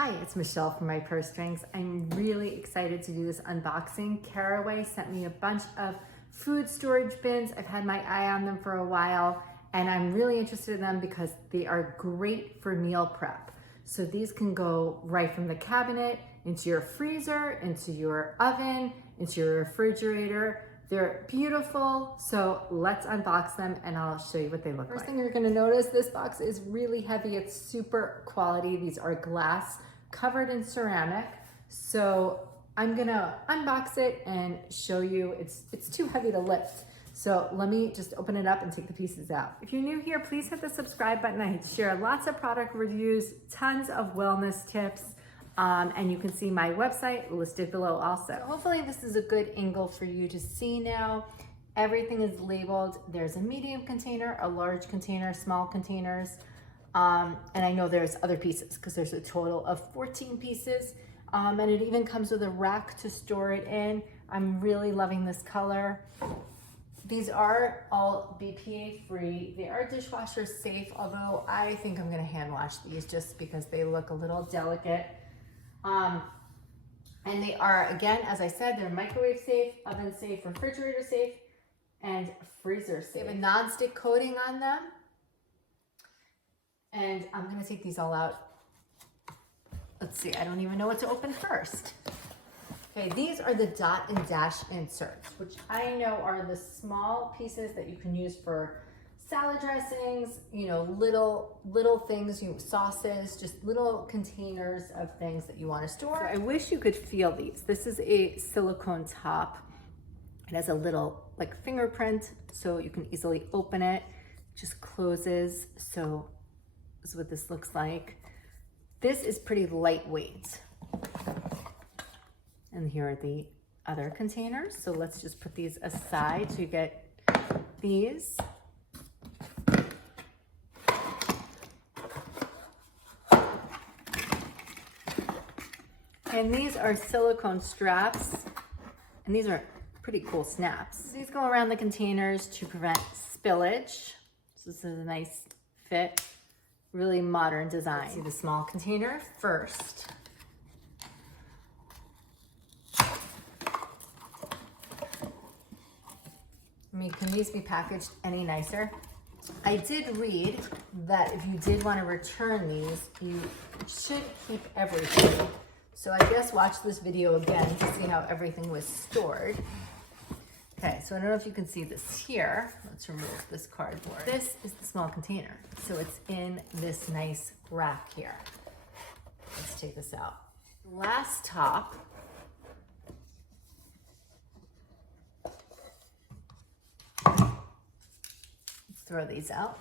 Hi, it's Michelle from My Purse Strings. I'm really excited to do this unboxing. Caraway sent me a bunch of food storage bins. I've had my eye on them for a while and I'm really interested in them because they are great for meal prep. So these can go right from the cabinet into your freezer, into your oven, into your refrigerator. They're beautiful, so let's unbox them and I'll show you what they look like. First thing you're gonna notice, this box is really heavy. It's super quality. These are glass covered in ceramic. So I'm gonna unbox it and show you. It's too heavy to lift. So let me just open it up and take the pieces out. If you're new here, please hit the subscribe button. I share lots of product reviews, tons of wellness tips. And you can see my website listed below also. So hopefully this is a good angle for you to see now. Everything is labeled. There's a medium container, a large container, small containers. And I know there's other pieces because there's a total of 14 pieces. And it even comes with a rack to store it in. I'm really loving this color. These are all BPA free. They are dishwasher safe, although I think I'm gonna hand wash these just because they look a little delicate. And they are, again, as I said, they're microwave safe, oven safe, refrigerator safe, and freezer safe. They have a non-stick coating on them. And I'm gonna take these all out. Let's see, I don't even know what to open first. Okay, these are the dot and dash inserts, which I know are the small pieces that you can use for salad dressings, you know, little things, sauces, just little containers of things that you want to store. So I wish you could feel these. This is a silicone top. It has a little like fingerprint, so you can easily open it. It just closes. So this is what this looks like. This is pretty lightweight. And here are the other containers. So let's just put these aside. So you get these. And these are silicone straps, and these are pretty cool snaps. These go around the containers to prevent spillage. So this is a nice fit, really modern design. Let's see the small container first. I mean, can these be packaged any nicer? I did read that if you did want to return these, you should keep everything. So I guess watch this video again to see how everything was stored. Okay, so I don't know if you can see this here. Let's remove this cardboard. This is the small container. So it's in this nice rack here. Let's take this out. Last top. Let's throw these out.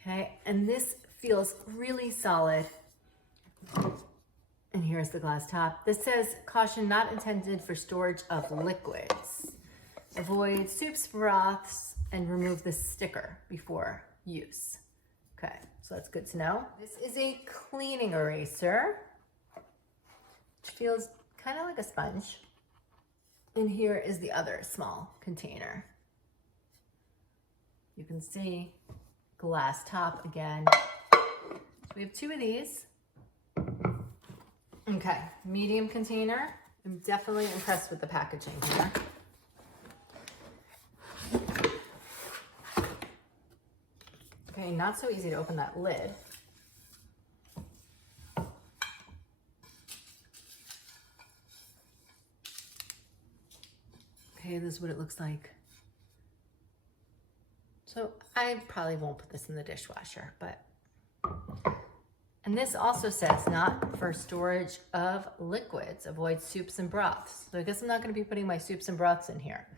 Okay, and this feels really solid. And here's the glass top. This says, caution, not intended for storage of liquids. Avoid soups, broths, and remove the sticker before use. Okay, so that's good to know. This is a cleaning eraser, which feels kind of like a sponge. And here is the other small container. You can see glass top again. So we have two of these. Okay, medium container. I'm definitely impressed with the packaging here. Okay, not so easy to open that lid. Okay, this is what it looks like. So I probably won't put this in the dishwasher, but and this also says not for storage of liquids. Avoid soups and broths. So I guess I'm not going to be putting my soups and broths in here.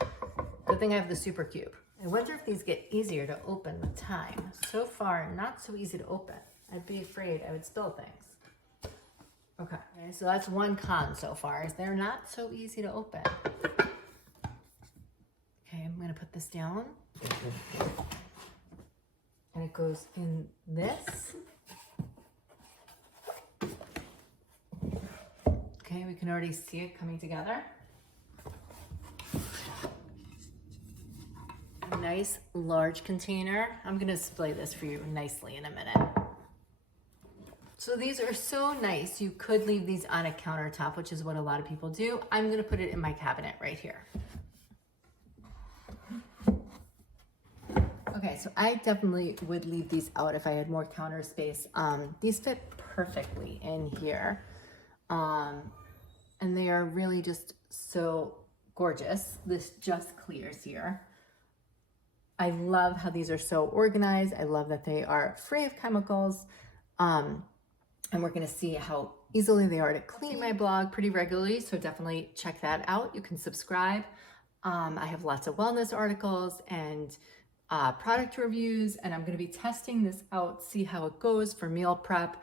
Good thing I have the super cube. I wonder if these get easier to open with time. So far, not so easy to open. I'd be afraid I would spill things. Okay, so that's one con so far, is they're not so easy to open. Okay, I'm going to put this down. And it goes in this. Okay, we can already see it coming together. A nice large container. I'm gonna display this for you nicely in a minute. So these are so nice. You could leave these on a countertop, which is what a lot of people do. I'm gonna put it in my cabinet right here. Okay, so I definitely would leave these out if I had more counter space. These fit perfectly in here. And they are really just so gorgeous. This just clears here. I love how these are so organized. I love that they are free of chemicals. And we're gonna see how easily they are to clean. My blog pretty regularly, so definitely check that out. You can subscribe. I have lots of wellness articles and product reviews, and I'm gonna be testing this out, see how it goes for meal prep,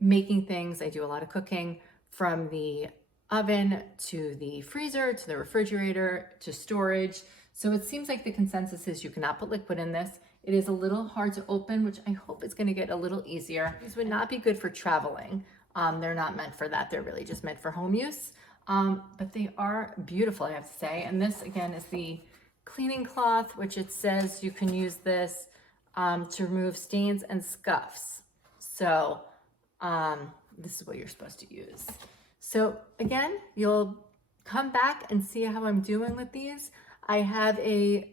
making things. I do a lot of cooking, from the oven to the freezer to the refrigerator to storage. So it seems like the consensus is you cannot put liquid in this. It is a little hard to open, which I hope is gonna get a little easier. These would not be good for traveling. They're not meant for that. They're really just meant for home use. But they are beautiful, I have to say. And this again is the cleaning cloth, which it says you can use this to remove stains and scuffs. So this is what you're supposed to use. So again, you'll come back and see how I'm doing with these. I have a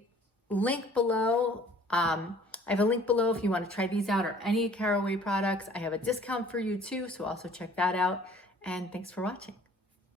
link below. I have a link below if you want to try these out or any Caraway products. I have a discount for you too, so also check that out. And thanks for watching.